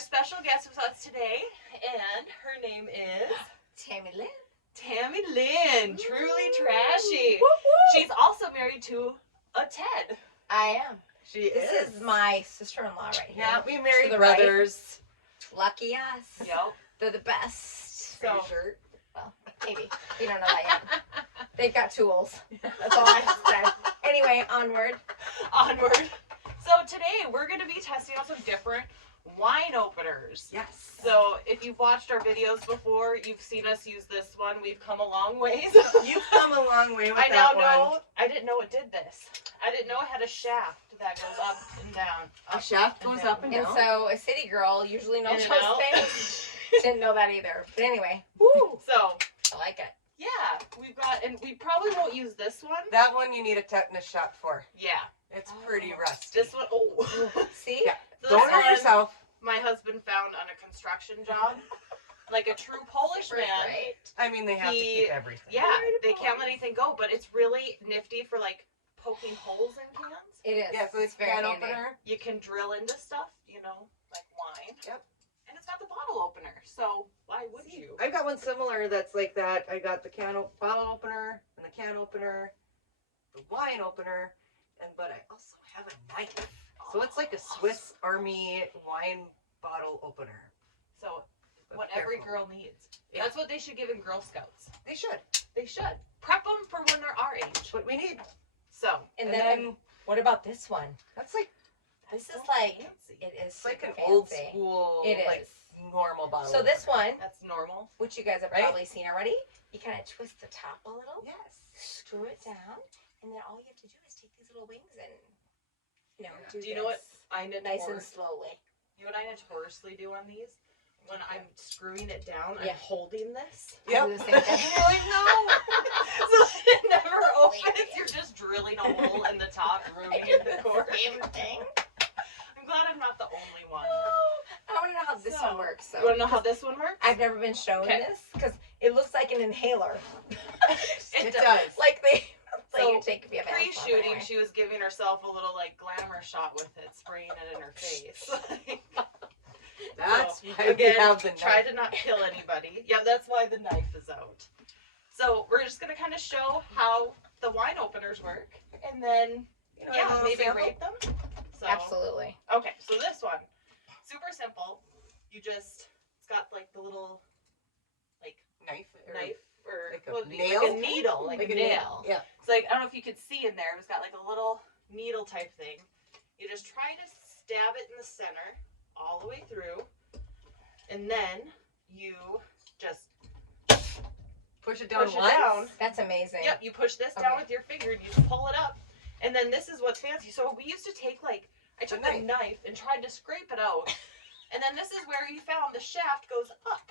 special guest with us today, and her name is Tammy Lynn. Tammy Lynn, truly trashy. Woo, woo. She's also married to a Ted. I am. This is my sister-in-law right here. Yeah, we married To the brothers. Right. Lucky us. Yep. They're the best. So, shirt. Well, maybe. You don't know that yet. They've got tools. That's all I have to say. Anyway, onward. Onward. So today we're going to be testing out some different wine openers. Yes. So if you've watched our videos before, you've seen us use this one. We've come a long ways. You've come a long way with I that now know. one. I didn't know it did this. I didn't know it had a shaft that goes up and down. A shaft goes up and And down. so a city girl usually knows In and those out. things. Didn't know that either. But anyway, woo. So I like it. yeah, we've got, and we probably won't use this one. That one you need a tetanus shot for. Yeah, It's pretty rusty. this one. Oh, See? Yeah. This Don't hurt one yourself. My husband found on a construction job, like a true Polish man. Right. I mean, they have to keep everything. Yeah, they can't let anything go, but it's really nifty for like poking holes in cans. It is. Yeah, so it's very can handy. opener. You can drill into stuff, you know, like wine. Yep. And it's got the bottle opener, so why would you? I've got one similar that's like that. I got the bottle opener and the can opener, the wine opener, but I also have a knife. So it's like a Swiss Army wine bottle opener. So But what every careful. girl needs. Yeah. That's what they should give in Girl Scouts. They should. They should. Prep them for when they're our age. That's what we need. So, And then, what about this one? That's like This is so like, fancy. it is it's like an super old fancy. school It like is. normal bottle. So this one, That's normal. which you guys have Right? probably seen already, you kind of twist the top a little, Yes. screw it down, and then all you have to do is take these little wings and, you know, Yeah. do Do you know what this I nice and notoriously slowly. you know what I notoriously do on these? When I'm screwing it down, Yeah. I'm holding this. I do the same thing. You're like, no. So it never opens. You're just drilling a hole in the top, ruining the core. Same thing. I'm glad I'm not the only one. I want to know how this So, one works. So, You want to know how this one works? I've never been shown Okay. this because it looks like an inhaler. It does. Like they, like So, you take if you have asthma, but Pre-shooting, anyway. she was giving herself a little like glamour shot with it, spraying it in her face. That's So, why we again, have the try knife. to not kill anybody. Yeah, that's why the knife is out. So we're just gonna kind of show how the wine openers work, and then You know, yeah, a little maybe sample. rate them. So, Absolutely. Okay, so this one, super simple. You just, it's got like the little Knife. or- knife or like a what would it be? nail? like a needle, like a nail. Yeah. It's like, I don't know if you could see in there, it's got like a little needle type thing. You just try to stab it in the center all the way through, and then you just Push it down push it once. down. That's amazing. Yep, you push this down Okay. with your finger and you just pull it up. And then this is what's fancy. So we used to take I took The a knife and tried to scrape it out. And then this is where you found the shaft goes up.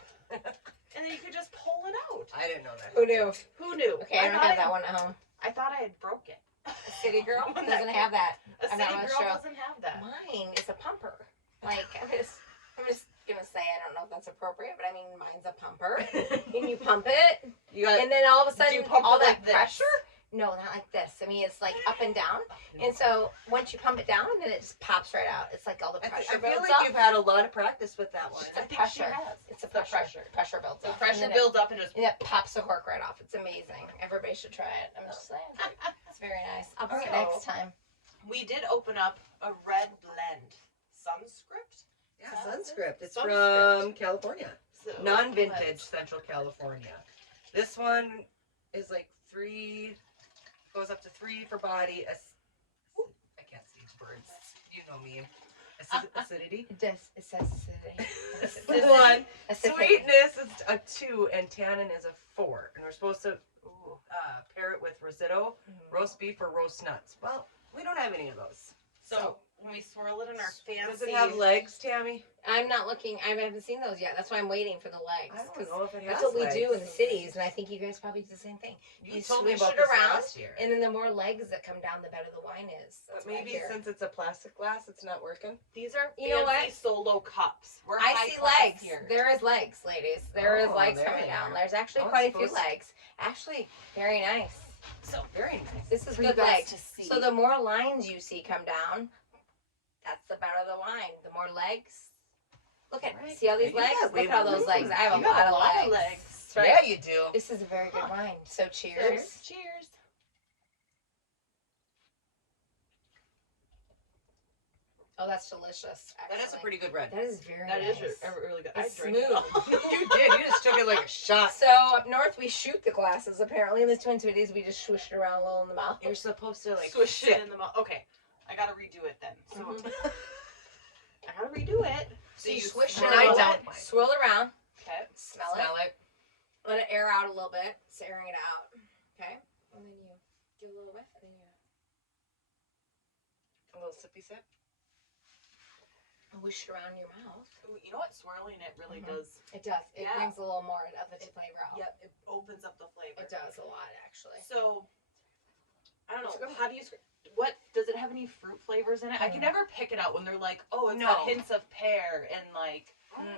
And then you could just pull it out. I didn't know that. Who knew? Who knew? Okay, I don't thought have that one at home. I thought I had broke it. A city girl When that doesn't came- have that. A I'm city not girl sure. doesn't have that. Mine is a pumper. Like I'm just gonna say I don't know if that's appropriate, but I mean mine's a pumper. And you pump it, You got and then all of a sudden you pump all it that like this? pressure. No, not like this. I mean it's like up and down. And so once you pump it down, then it just pops right out. It's like all the I pressure feel builds like up. you've had a lot of practice with that one. It's I a think she pressure. has. It's a The pressure. Pressure builds The up. pressure and then builds up and just and it pops the cork right off. It's amazing. Everybody should try it. I'm just saying. It's very nice. I'll bring it So- next time. we did open up a red blend. Sunscript? Yeah, Sunscript. It's Sunscript. from California. So, Non-vintage let's- Central California. This one is like 3, goes up to 3 for body. I can't see words. You know me. Acidity. It does. It says acidity. This This one. Acidic. Sweetness is a 2 and tannin is a 4. And we're supposed to Ooh. pair it with risotto, Mhm. roast beef, or roast nuts. Well, we don't have any of those. So when we swirl it in our fancy. Does it have legs, Tammy? I'm not looking. I haven't seen those yet. That's why I'm waiting for the legs. I don't 'cause know if it has that's what we do in the legs. cities, and I think you guys probably do the same thing. You told me swish about it this around, last year. and then the more legs that come down, the better the wine is. But That's what I maybe hear. since it's a plastic glass, it's not working. These are You know fancy what? solo cups. We're I high see class legs. here. There is legs, ladies. There is Oh, legs there coming they down. are. There's actually Oh, quite a it's few supposed to- legs. Actually, very nice. So Very nice. This is for good you guys legs. to see. So the more lines you see come down, that's the better the wine. The more legs, Look at, Right. see all these Yeah, legs? we- Look at all those legs. I have You a lot of legs. legs. That's right. Yeah, you do. This is a very good wine. So cheers. Cheers. Oh, that's delicious. Actually. That is a pretty good red. That is very That nice. is really good. It's I drank it smooth. all. You did. You just took it like a shot. So up north we shoot the glasses. Apparently in the Twin Cities we just swish it around a little in the mouth. You're supposed to like Swish sip. it in the mouth. Okay, I gotta redo it then. So Mhm. I gotta redo it. So you switch swish it swirl out, it. swirl around, Okay. smell it, let it air out a little bit. It's airing it out. Okay, and then you do a little whiff, and then you A little sippy sip. whoosh it around your mouth. Ooh, you know what? Swirling it really Mhm. does. It does. It Yeah. brings a little more of its flavor out. Yep, it opens up the flavor. It does a lot actually. So I don't It's know. good. How do you? What does it have any fruit flavors in it? I can Mm. never pick it out when they're like, oh, it's No. got hints of pear and like.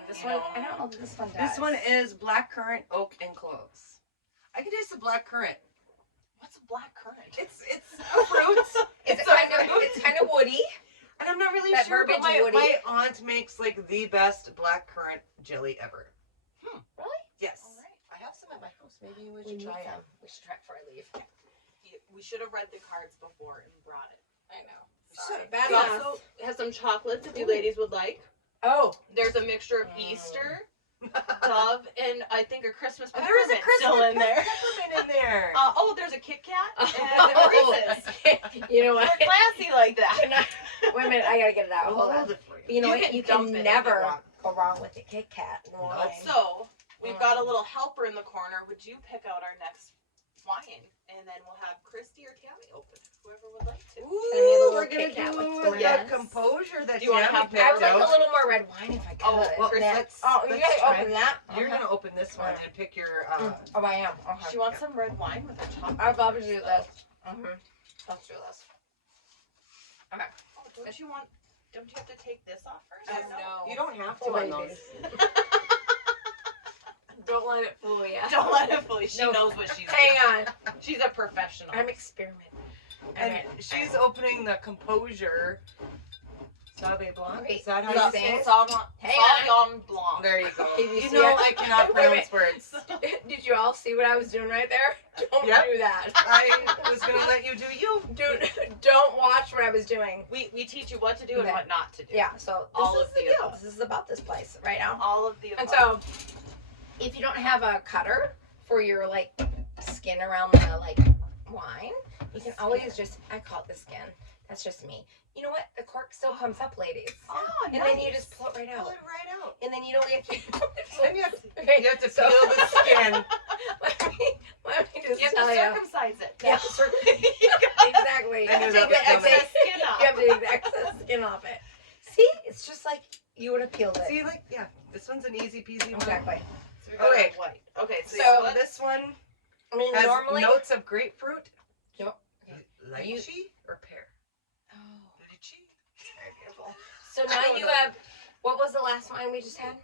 This you one, know. I don't know if this one does. This one is black currant, oak, and cloves. I can taste the black currant. What's a black currant? It's a fruit. It's a kind of woody. And I'm not really That sure, but verbiage woody. my aunt makes like the best black currant jelly ever. Really? Yes. All right. I have some at my house. Maybe we We should need try some. it. We should try it before I leave. We should have read the cards before and brought it. I know. Sorry. Bad We enough. also have some chocolates if you Ooh. ladies would like. Oh. There's a mixture of Mm. Easter, Dove, and I think a Christmas There peppermint is a Christmas still in there. peppermint in there. There's a Kit Kat Oh. and a Reese's. You know We're what? classy like Can that. I- Wait a minute, I gotta get it out. We'll Hold on. hold it for you. But you know You what? can You dump can it if you never want. go wrong with the Kit Kat wine. So we've got a little helper in the corner. Would you pick out our next wine, and then we'll have Christy or Tammy open, whoever would like to. Can I have a Ooh, little we're Kit gonna Kat with do some the red? composure that Do you wanna Tammy have picked I would like out. a little more red wine if I could. Oh, Well, Chris, let's, Oh, you let's gotta try. open that? You're Okay. gonna open this one and pick your. Oh, I am. Okay. Do you want some red wine with a chocolate? I'd love to do this. Mm-hmm. Let's do this. Oh, don't you have to take this off first? Oh, or no. You don't have to Oh, on baby. those. Don't let it fool you. Don't let it fool you. She No. knows what she's Hang doing. on. She's a professional. I'm experimenting. And Okay. she's opening the composure. Sauve Blanc. Wait, Is that how you you say say it? it? Sauvignon Blanc. There you go. Did you You see know it? I cannot Wait a minute. pronounce words. Did you all see what I was doing right there? Don't Yep. do that. I was gonna let you do you. Don't watch what I was doing. We teach you what to do and Okay. what not to do. Yeah, so All this of is the the deal. above. This is about this place right now. All of the And above. so, if you don't have a cutter for your like skin around the like wine, you can always just, I call it the skin. That's just me. You know what? The cork still comes up, ladies. Oh, And then you just pull it right Pull out. it right out. And then you know what you have to do? Then you have, Okay, you have to so- peel the skin. let me just You have tell to you. circumcise it. Yeah, exactly. I knew Take that the was coming. excess, Skin you off. have to take the excess skin off it. See? It's just like you would have peeled it. See, like, yeah, this one's an easy peasy one. Exactly. So we got Okay. a white. Okay, so, So- So this one I mean, has normally. notes of grapefruit. Yep. Lychee or pear? Oh, Lychee. very beautiful. So now you have. What was the last wine we just had?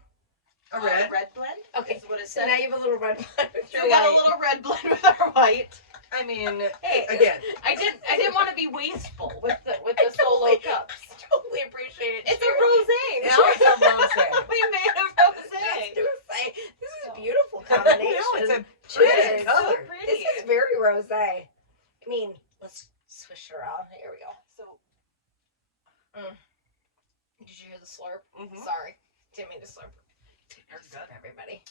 A red. red blend. Okay. Is what it So said. now you have a little red wine with So your we got a white. little red blend with our white. I mean, Hey, again, I didn't want to be wasteful with the solo totally- cups. Totally appreciate it. It's a rosé. now it's a rosé. We made a I was rosé. gonna say, this is a beautiful combination. No, it's a Cheers. pretty So color. pretty. This is very rosé. I mean, let's swish it around. Here we go. So Did you hear the slurp? Mhm. Sorry, didn't mean to slurp. You're good. Everybody.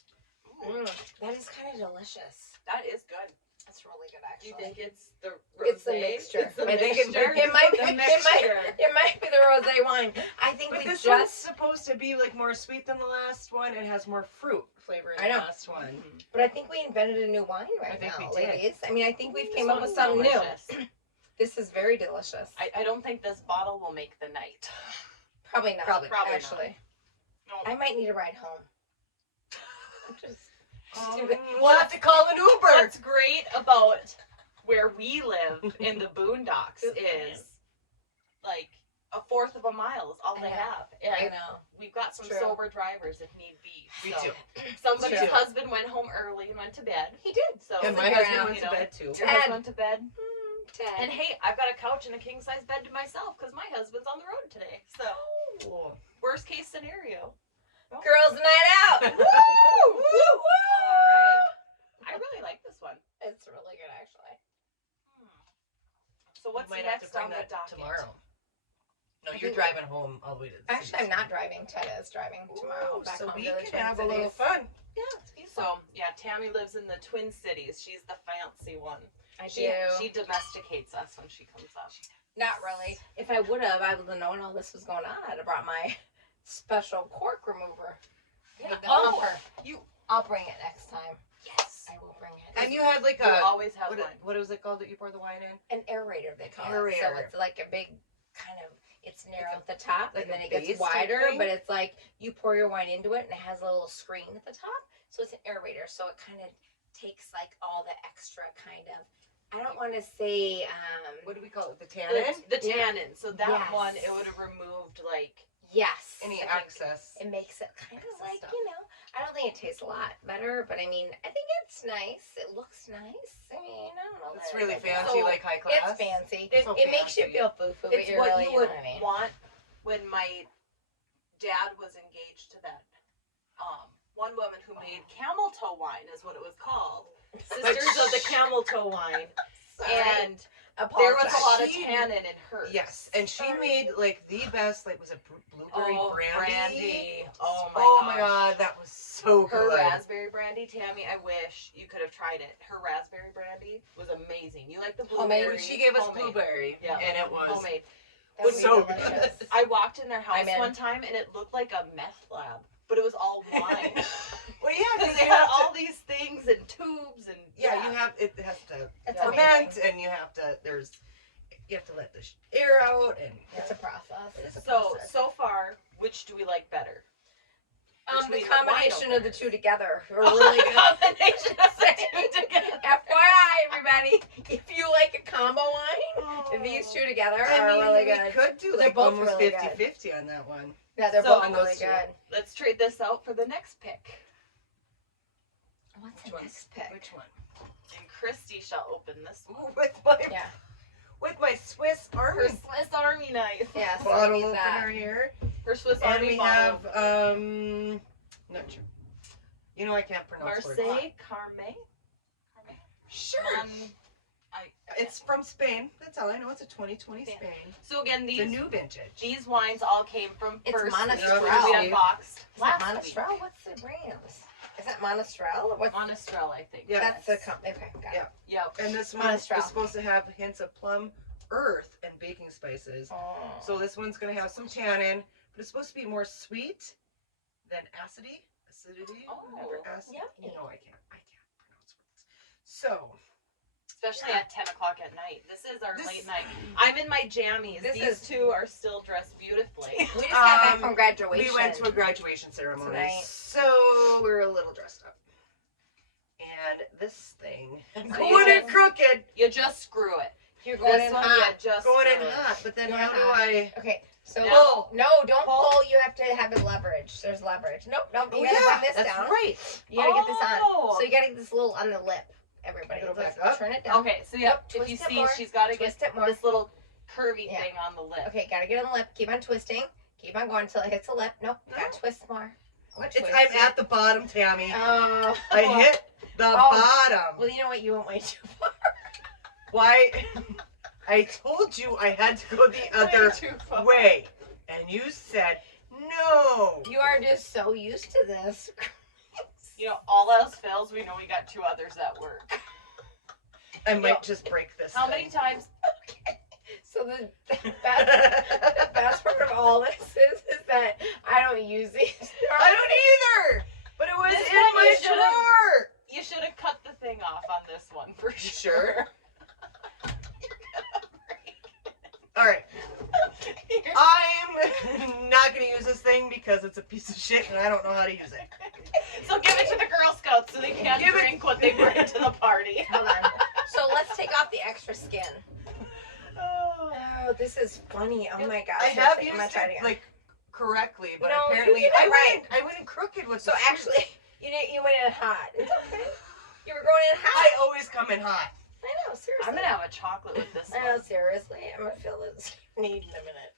ooh, That is kind of delicious. that is good. That's really good, Do actually. you think it's the It's the rosé? mixture. It's the I think it mixture. might be. The It mixture. might be the rosé wine. I think But we this just. one's supposed to be like more sweet than the last one. It has more fruit flavor in I know. the last one. But I think we invented a new wine right I think now, we did. ladies. I mean, I think we've This came up with one's something new. delicious. This is very delicious. I don't think this bottle will make the night. Probably not. Probably not. actually. No. I might need a ride home. Just Um, We'll have to call an Uber. What's great about where we live in the boondocks is like a fourth of a mile is all they I know. have. I And know. we've got some True. sober drivers if need be. We So, do. Somebody's We do. husband went home early and went to bed. He did. So And my Figure husband out, went you to know. bed too. your Ted. husband went to bed. Ted. And hey, I've got a couch and a king size bed to myself because my husband's on the road today. So Oh. worst case scenario. Girls' night out. Woo! Woo! Woo! I really like this one. It's really good, actually. So what's You might have to next on bring the that docket? tomorrow. No, I you're think- driving home all the way to the Actually, I'm city. not driving. Ted is driving tomorrow. Ooh, Back so home we to the can Twin have a little Cities. fun. Yeah, it's beautiful. So yeah, Tammy lives in the Twin Cities. She's the fancy one. I She do. domesticates us when she comes up. Not really. If I would have known all this was going on, I'd have brought my special cork remover. Yeah. The Oh, pumper. I'll bring it next time. Yes. I will bring it. And you had like You always have one. what was it called that you pour the wine in? An aerator, they call it. So Aerator. it's like a big kind of, it's narrow at the top, like and then a it gets base type wider, thing? but it's like you pour your wine into it, and it has a little screen at the top. So it's an aerator. So it kind of takes like all the extra kind of, I don't want to say, What do we call it? The tannin? The tannin. So that Yes. one, it would have removed like yes. Any I think excess. it makes it kind of excess like, stuff. I don't think it tastes a lot better, but I mean, I think it's nice. It looks nice. I mean, I don't know. It's that really it's fancy, so- like high class. It's fancy. It's so it makes you fancy. feel foo-foo, but it's you're what really, you you would know what I mean? want when my dad was engaged to that one woman who made camel toe wine is what it was called. Sisters of the Camel Toe Wine. And there was a lot of She- tannin in hers. Yes, and she made like the best, like was it blueberry brandy? Oh my Oh gosh. my god, that was so Her good. raspberry brandy, Tammy, I wish you could have tried it. Her raspberry brandy was amazing. You like the blueberry? Homemade? She gave us Homemade. blueberry, Yeah. and it was Homemade. That would be so delicious. good. I walked in their house I'm in. one time and it looked like a meth lab, but it was all wine. Well, yeah, Because because they you had have all to, these things and tubes and yeah, you have it has to It's ferment, amazing. and you have to you have to let the air out, and It's a process. it's a So process. so far, which do we like better? The Between the combination wine of the openers. two together are really good. Combination of the two together. FYI, everybody, if you like a combo wine, these two together are really we good. could do They're like both almost really 50-50 on that one. Yeah, they're So- both really Those two. good. Let's trade this out for the next pick. What's Which the one? next pick? Which one? And Christy shall open this one. Ooh, Yeah. with my Swiss Her Army Swiss Army knife. Yes. bottle we need that. opener here, Her Swiss and Army we bottle. have not sure. You know I can't pronounce words. Marseille Carme. Sure. I It's from Spain. That's all I know. It's a 2020 Spain. Spain. So again, It's a these new vintage. these wines all came from It's First Monastrell. which we unboxed Is last that week. Monastrell? What's the brand? Is that Monastrell? Or what's Monastrell, I think. Yeah. That's the company. Okay, got it. Yeah. Yep. And this one is Monastrell. supposed to have hints of plum, earth, and baking spices. Oh. So this one's gonna have some tannin, but it's supposed to be more sweet than acidity. Oh, Whatever acid. yummy. You know I can't pronounce words. So Especially at 10 o'clock at night. This is our This- late night. I'm in my jammies. This These is- two are still dressed beautifully. We just got back Um, from graduation. we went to a graduation ceremony, Tonight. so we're a little dressed up. And this thing So going you in just- crooked, You just screw it. You're going This in one, hot. you just going in screw it. hot. But then Going how do hot. I? Okay, so No. no, don't Pull. pull. You have to have it leverage. There's leverage. Nope, nope. You Oh, gotta yeah, bring this that's down. right. You gotta get this on. Oh. So you gotta get this little on the lip. Everybody, Go let's back up. turn it down. Okay, so yep, if Twist you it see, more. she's got to get Twist it more. this little curvy Yeah. thing on the lip. Okay, gotta get on the lip. Keep on twisting. Keep on going until it hits the lip. Nope, No. gotta twist more. It's, Twist I'm it. at the bottom, Tammy. Oh. I hit the Oh. bottom. Well, you know what? You went way too far. Why? I told you I had to go the other Way too far. way, and you said no. You are just so used to this. You know, all else fails, we know we got two others that work. I might Yo, just break this. How many times? So the best part of all this is that I don't use these. I don't either. But it was This in one my you should've- drawer. You should have cut the thing off on this one for You sure. sure? All right. I'm not gonna use this thing because it's a piece of shit and I don't know how to use it. So give it to the Girl Scouts so they can't Give it- drink what they bring to the party. Hold on. So let's take off the extra skin. Oh. Oh, this is funny. Oh my gosh. I have I'm used gonna try it it again. like correctly, but No, you apparently did it right. I went in crooked with So the actually, you went in hot. It's okay. You were going in I hot. always come in hot. I know, seriously. I'm gonna have a chocolate with this I know, one. seriously. I'm gonna feel this need in a minute.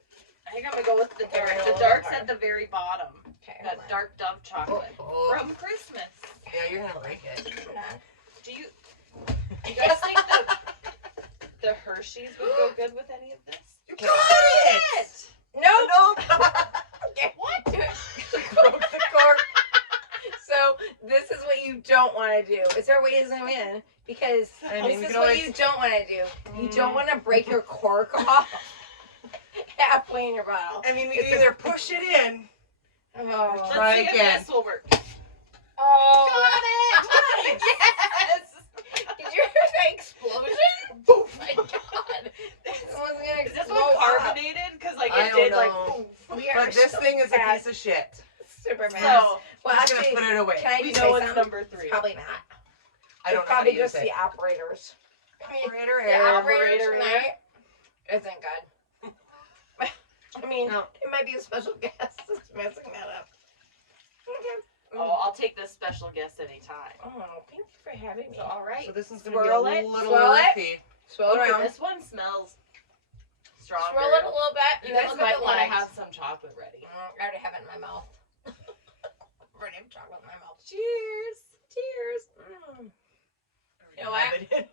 I think I'm gonna go with the dark. Okay, The we'll dark's go at the very bottom. Okay. Got dark Dove chocolate from Christmas. Yeah, you're gonna like it. Do you guys think the Hershey's would go good with any of this? You got it! No. What? Broke the cork. So this is what you don't want to do. Is there a way to zoom in? Because this is what you don't want to do. You don't want to break your cork off halfway in your bottle. I mean, we can either push it in. Oh. Let's Try see again. if this will work. Oh. Got it! Yes! Did you hear that explosion? Oh my god. This one's gonna Is this explode one up. carbonated? Because like I it don't did like know. boom. We are But this so thing is a bad. piece of shit. Super bad. So Well, I'm just actually, gonna put it away. can I we just know say it's something? number 3. Probably not. I don't know It's how probably to use just it. the operators. Operator The error. operator tonight isn't good. I mean, No. it might be a special guest that's messing that up. Okay. Oh, I'll take this special guest anytime. Oh, thank you for having me. So, all right. So this one's gonna Swirl be a it. little Swirl it. earthy. Swirl it Okay, around. this one smells stronger. Swirl it a little bit. You And then guys look at might the want to legs. have some chocolate ready. I already have it in my mouth. I already have chocolate in my mouth. Cheers. Cheers. You know what? Have it in.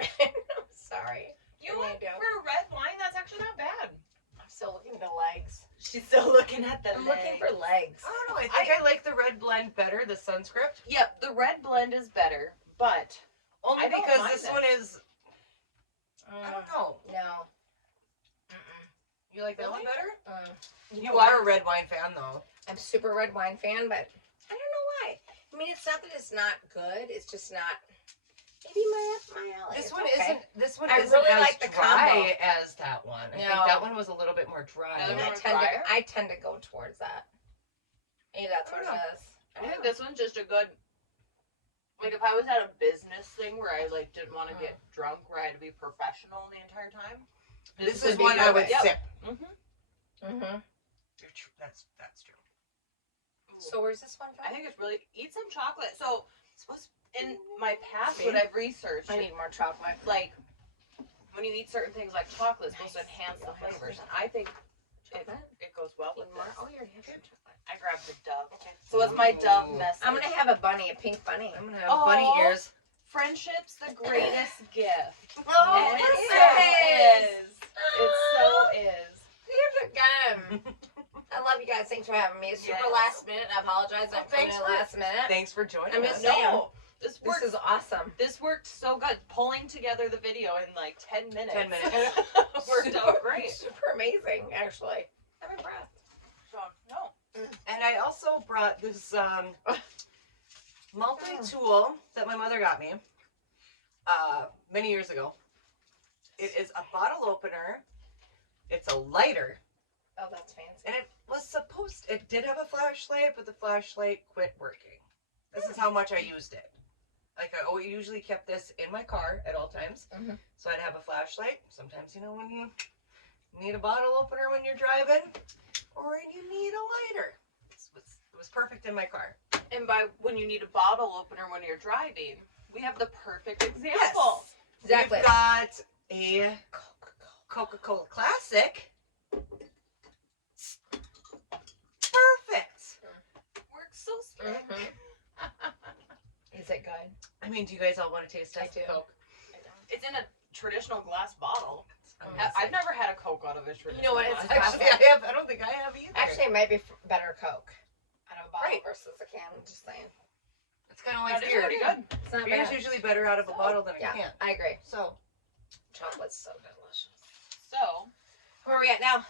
I'm sorry. You What know do what? you do? For a red wine, that's actually not bad. I'm still looking for legs. She's still looking at the I'm looking for legs. I don't know. I think I like the red blend better. The Sunscript. Yep, the red blend is better, but Only I don't because mind this it. one is. I don't know. No. You like that one Really? better? You You know are what? a red wine fan, though. I'm super red wine fan, but I don't know why. I mean, it's not that it's not good. It's just not. Maybe my alley. This It's one okay. isn't. This one I isn't really as like the dry as that one. I think No. that one was a little bit more dry. The other one- I tend to go towards that. Maybe that's what I don't it is. I think this one's just a good. Like if I was at a business thing where I like didn't want to get drunk, where I had to be professional the entire time. This would is be one I would perfect. sip. Mm-hmm. That's true. So where's this one from? I think it's really eat some chocolate. So in my past, what I've researched, I need more chocolate. like when you eat certain things like chocolate, it's supposed to enhance the flavors, and I think it goes well with More? this. Oh, you already have some chocolate. I grabbed the Dove. Okay. So what's my Dove message? I'm gonna have a bunny, a pink bunny. I'm gonna have bunny Aw. ears. Friendship's the greatest gift. Oh, And it it so is. is. It so is. Here's again. I love you guys. Thanks for having me. It's super Yes. last minute. I apologize. I'm coming Thanks in for- last minute. Thanks for joining I'm us. just saying. No, this This worked. is awesome. This worked so good. Pulling together the video in like 10 minutes. 10 minutes. Worked out great. Super amazing, actually. I'm impressed. So, no. And I also brought this multi-tool that my mother got me many years ago. It is a bottle opener. It's a lighter. Oh, that's fancy. And it did have a flashlight, but the flashlight quit working. This is how much I used it. Like I usually kept this in my car at all times. Mhm. So I'd have a flashlight. Sometimes, when you need a bottle opener when you're driving, or you need a lighter. It was perfect in my car. And by when you need a bottle opener when you're driving, we have the perfect example. Exactly. We've got a Coca-Cola Classic. Perfect. Works so slick. Is it good? I mean, do you guys all want to taste I test do. the Coke? It's in a traditional glass bottle. Amazing. I've never had a Coke out of a traditional You know what, it's glass Actually, bottle. I don't think I have either. Actually, it might be better Coke out of a bottle Right. versus a can. I'm just saying. It's kind of like That is beer. pretty good. It's not Beer's bad. usually better out of a bottle than a Yeah, can. I agree. So, Chocolate's so delicious. So, Where are we at now?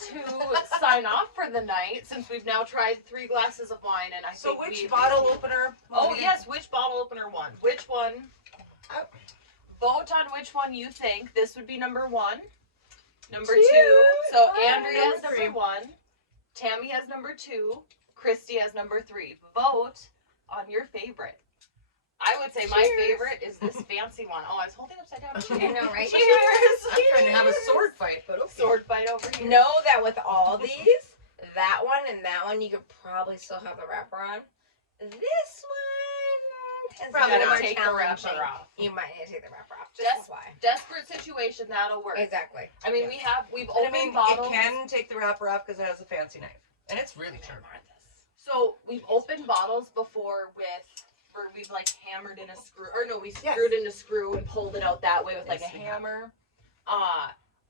to sign off for the night, since we've now tried 3 glasses of wine, and I so think which we've- bottle opener? Oh yes, which bottle opener won? Which one? Oh. Vote on which one you think. This would be number 1. Number Cheers. 2. So Bye. Andrea has Number number 1. Tammy has number 2. Christy has number 3. Vote on your favorite. I would say my Cheers. favorite is this fancy one. Oh, I was holding upside down. I know, right? Cheers. I'm trying to have a sword fight, but okay. Sword fight over here. Know that with all these, that one and that one, you could probably still have the wrapper on. This one tends Probably to be not. more Take the challenging. wrapper off. You might need to take the wrapper off. That's- Just why. Desperate situation, that'll work. Exactly. I mean, we've And opened I mean, bottles. it can take the wrapper off because it has a fancy knife. And it's really true. So we've opened bottles before where we've like hammered in a screw, or no, we screwed in a screw and pulled it out that way with like a hammer.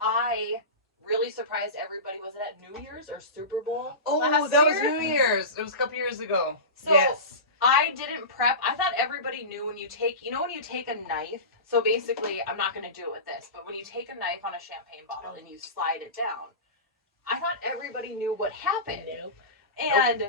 I really surprised everybody. Was it at New Year's or Super Bowl? Oh, that was New Year's. It was a couple years ago. So I didn't prep. I thought everybody knew when you take a knife. So basically, I'm not going to do it with this, but when you take a knife on a champagne bottle and you slide it down, I thought everybody knew what happened. And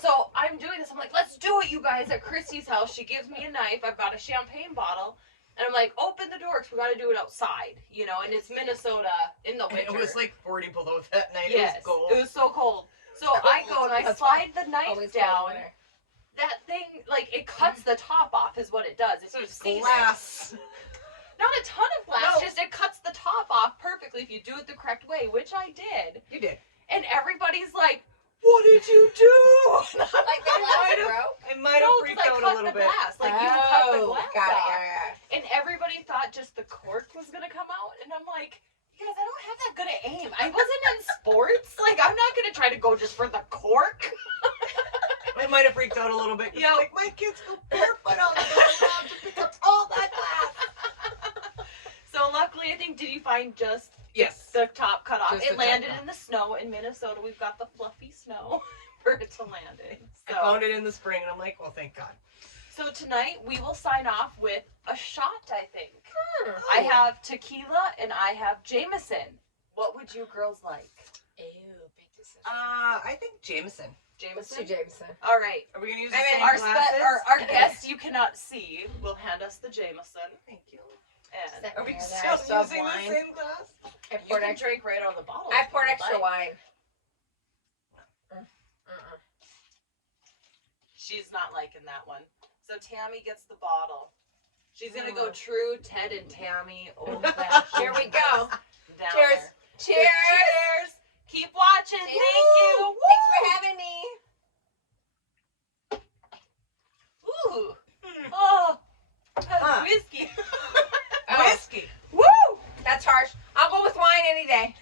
so I'm doing this. I'm like, let's do it, you guys, at Christy's house. She gives me a knife. I've got a champagne bottle. And I'm like, open the door because we got to do it outside, and it's Minnesota in the winter. It was like 40 below that night. Yes, it was cold. It was so cold. So I go and I slide the knife down. That thing, like, it cuts the top off is what it does. If So you it's see glass. Not a ton of glass, No. just it cuts the top off perfectly if you do it the correct way, which I did. You did. And everybody's like, what did you do? Like the glass broke? It might have freaked out a little bit. Glass. Like, you cut the glass got off. it. And everybody thought just the cork was going to come out. And I'm like, you guys, I don't have that good at aim. I wasn't in sports. Like, I'm not going to try to go just for the cork. It might have freaked out a little bit. Yeah. Like, my kids go barefoot on the ground to pick up all that glass. So luckily, I think, did you find just Yes. the top cut off? Just It the landed top in the snow in Minnesota. We've got the fluffy snow for it to land in. I So, found it in the spring, and I'm like, well, thank God. so tonight we will sign off with a shot, I think. Hmm. I have tequila and I have Jameson. What would you girls like? Ew, big decision. I think Jameson. Let's do Jameson? Jameson. All right. Are we going to use the I mean, same glasses? Our guest you cannot see will hand us the Jameson. Thank you. And Are we There, still still using the wine. same glass? I you poured can extra. drink right out of the bottle. I if poured you extra like. wine. She's not liking that one. So Tammy gets the bottle. She's gonna go true Ted and Tammy. Here we go. Down Cheers. there. Cheers. Cheers. Keep watching. Thank Thank you. Thanks for having me. Ooh. Oh. Huh. Whiskey. Whiskey. Woo! That's harsh. I'll go with wine any day.